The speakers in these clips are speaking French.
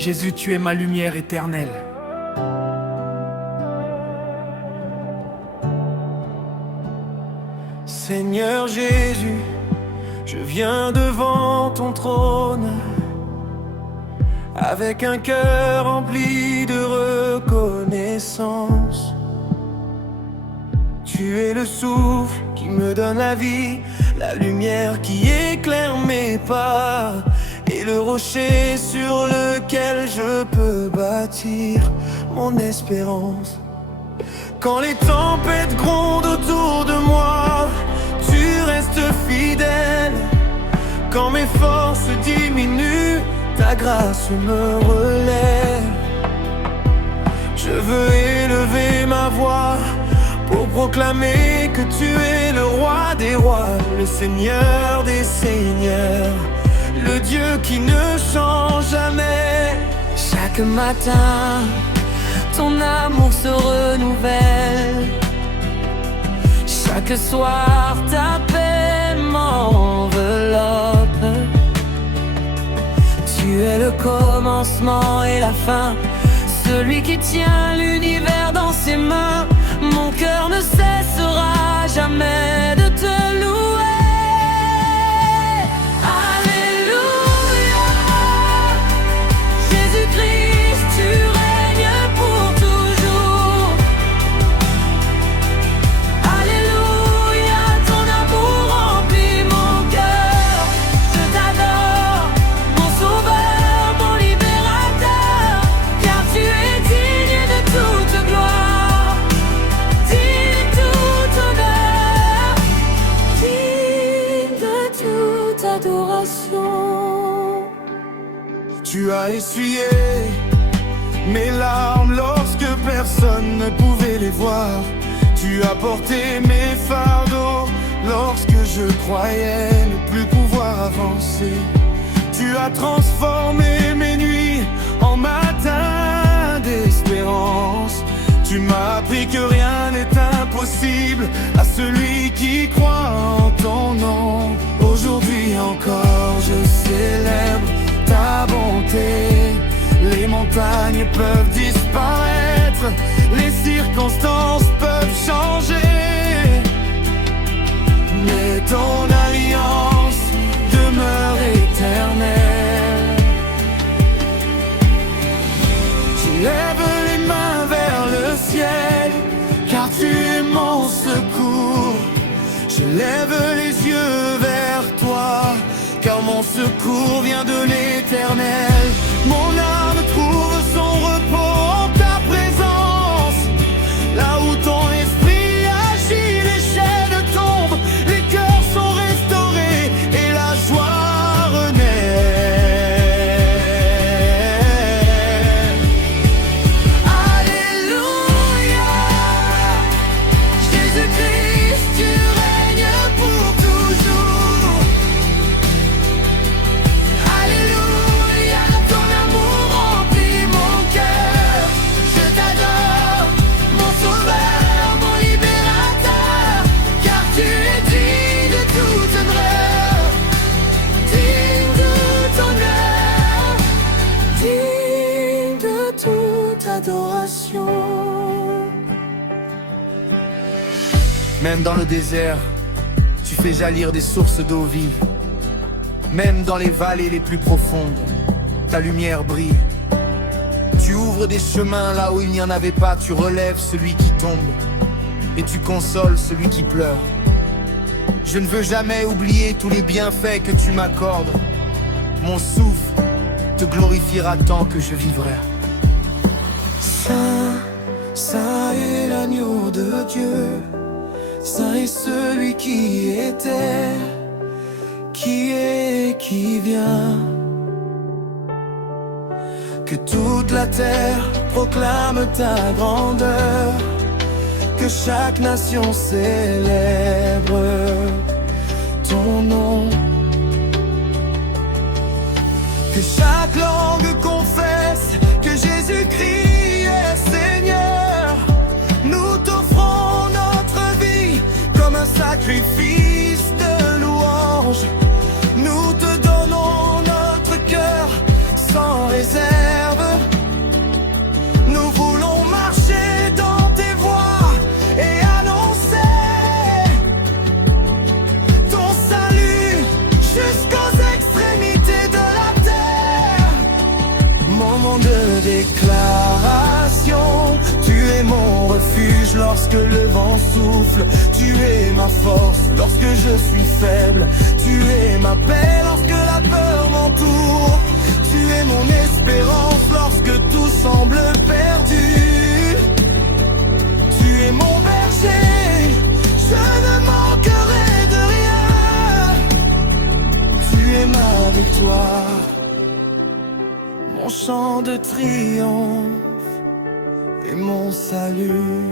Jésus, tu es ma lumière éternelle. Seigneur Jésus, je viens devant ton trône avec un cœur rempli de reconnaissance. Tu es le souffle qui me donne la vie, la lumière qui éclaire mes pas, et le rocher sur lequel je peux bâtir mon espérance. Quand les tempêtes grondent autour de moi, tu restes fidèle. Quand mes forces diminuent, ta grâce me relève. Je veux élever ma voix pour proclamer que tu es le roi des rois, le Seigneur des seigneurs, le Dieu qui ne change jamais. Chaque matin, ton amour se renouvelle. Chaque soir, ta paix m'enveloppe. Tu es le commencement et la fin, celui qui tient l'univers dans ses mains. Mon cœur ne cessera jamais de te louer. Alléluia, Jésus-Christ, tu règnes pour toujours. Alléluia, ton amour remplit mon cœur. Je t'adore, mon sauveur, mon libérateur, car tu es digne de toute gloire, digne de tout honneur, digne de toute adoration. Tu as essuyé mes larmes lorsque personne ne pouvait les voir. Tu as porté mes fardeaux lorsque je croyais ne plus pouvoir avancer. Tu as transformé mes nuits en matins d'espérance. Tu m'as appris que rien n'est impossible à celui qui croit en ton nom. Aujourd'hui encore je célèbre ta bonté. Les montagnes peuvent disparaître, les circonstances peuvent changer, mais ton alliance demeure éternelle. Je lève les mains vers le ciel, car tu es mon secours. Je lève les yeux vers toi, car mon secours vient de l'Éternel. Mon âme trouve son repos en ta présence. Là où ton esprit agit, les chaînes tombent, les cœurs sont restaurés et la joie renaît. Alléluia, Jésus-Christ, tu règnes pour toujours. Alléluia, ton amour remplit mon cœur. Je t'adore, mon sauveur, mon libérateur, car tu es digne de toute honneur, digne de tout honneur, digne de toute adoration. Même dans le désert, tu fais jaillir des sources d'eau vive. Même dans les vallées les plus profondes, ta lumière brille. Tu ouvres des chemins là où il n'y en avait pas. Tu relèves celui qui tombe et tu consoles celui qui pleure. Je ne veux jamais oublier tous les bienfaits que tu m'accordes. Mon souffle te glorifiera tant que je vivrai. Saint, saint est l'agneau de Dieu. Saint est celui qui était, qui est, qui vient. Que toute la terre proclame ta grandeur, que chaque nation célèbre ton nom. Que chaque langue confesse que Jésus-Christ est Seigneur. Nous t'offrons notre vie comme un sacrifice de louange. Nous te donnons notre cœur sans réserve. refuge lorsque le vent souffle. Tu es ma force lorsque je suis faible. Tu es ma paix lorsque la peur m'entoure. Tu es mon espérance lorsque tout semble perdu. Tu es mon berger, je ne manquerai de rien. Tu es ma victoire, mon chant de triomphe et mon salut.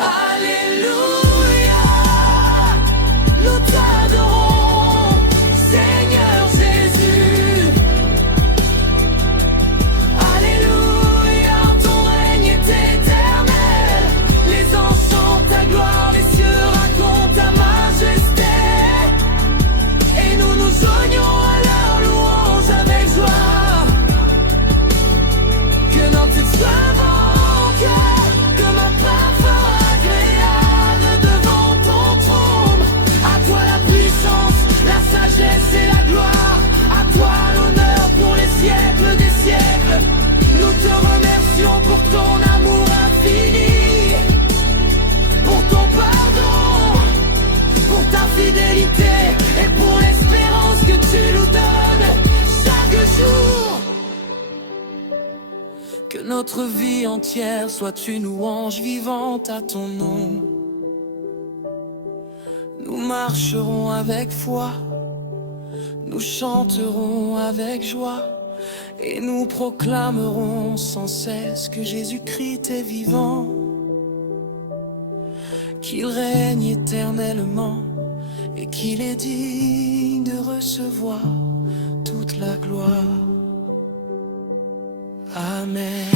Alléluia, nous t'adorons, Seigneur Jésus. Alléluia, ton règne est éternel. Les anges chantent ta gloire, les cieux racontent ta majesté. Et nous nous joignons à leur louange avec joie. Que notre titre soit mon cœur, comme un parfum agréable devant ton trône. À toi la puissance, la sagesse et la gloire. À toi l'honneur pour les siècles des siècles. Nous te remercions pour ton amour infini, pour ton pardon, pour ta fidélité et pour l'espérance que tu nous donnes chaque jour. Que notre vie entière soit une louange vivante à ton nom. Nous marcherons avec foi, nous chanterons avec joie, et nous proclamerons sans cesse que Jésus-Christ est vivant, qu'il règne éternellement et qu'il est digne de recevoir toute la gloire. Amen.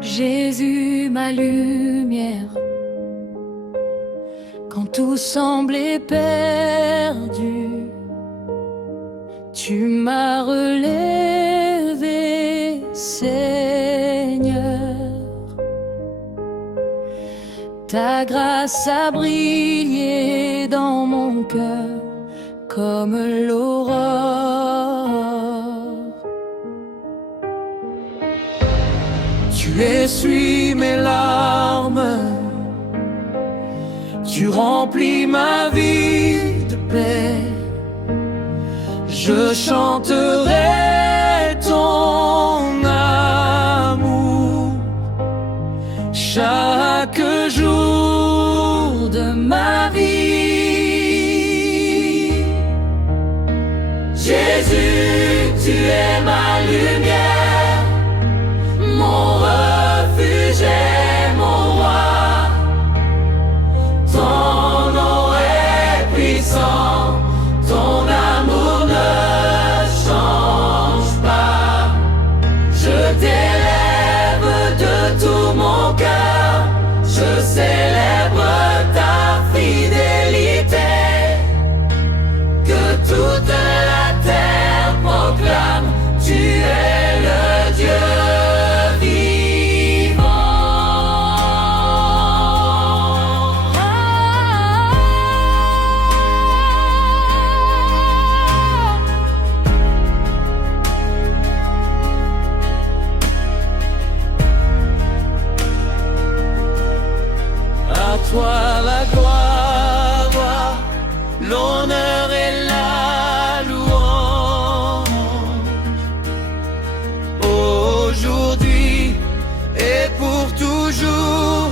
Jésus, ma lumière, quand tout semblait perdu, tu m'as relevé, Seigneur. Ta grâce a brillé dans mon cœur comme l'aurore. Tu essuies mes larmes, tu remplis ma vie de paix. Je chanterai ton amour chaque jour de ma vie. Jésus, tu es ma lumière, mon refuge et mon roi. Ton nom est puissant, ton amour ne change pas. Je t'élève de tout mon cœur, je célèbre ta fidélité. Que toute la terre proclame, tu es le Dieu vivant. À toi la gloire, l'honneur et la louange, aujourd'hui et pour toujours.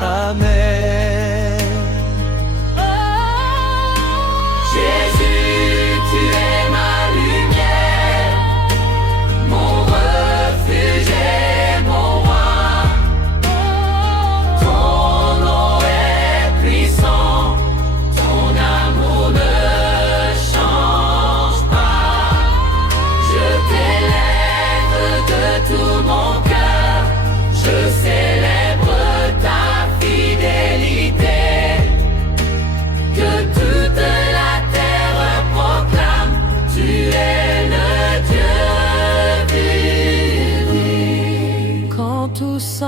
Amen. Jésus, tu es ma lumière, mon refuge et mon roi. Ton nom est puissant, ton amour ne change pas. Je t'élève de tout mon cœur, je célèbre ta fidélité.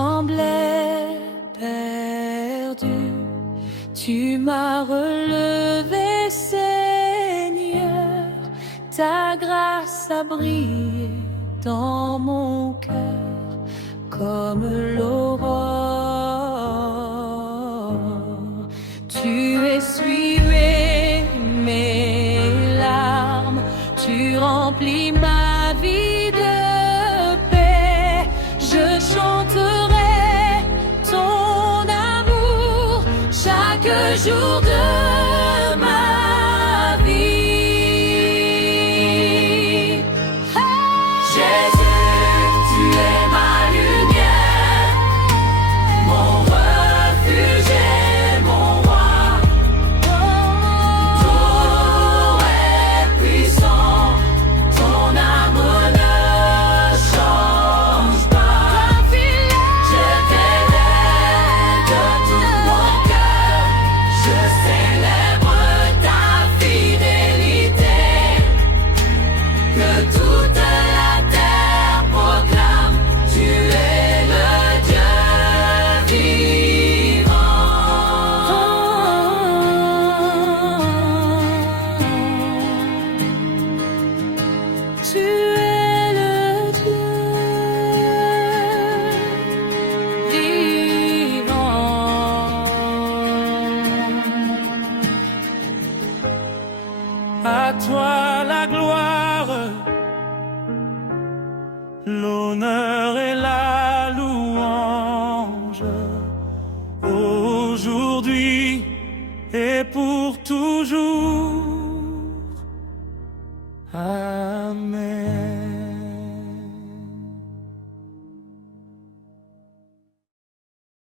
semblais perdu, tu m'as relevé, Seigneur. Ta grâce a brillé dans mon cœur comme l'aurore. Tu essuies mes larmes, tu remplis ma vie de paix. Je chanterai ton amour chaque jour de ma vie. Jésus, tu es ma lumière, mon refuge et mon roi. Tout est puissant, ton amour ne change pas. Je t'aimerai de tout mon cœur, je célèbre ta fidélité. Que toute la terre proclame, tu es le Dieu vivant. Tu es le Dieu vivant. À toi la gloire, l'honneur et la louange, aujourd'hui et pour toujours. Amen.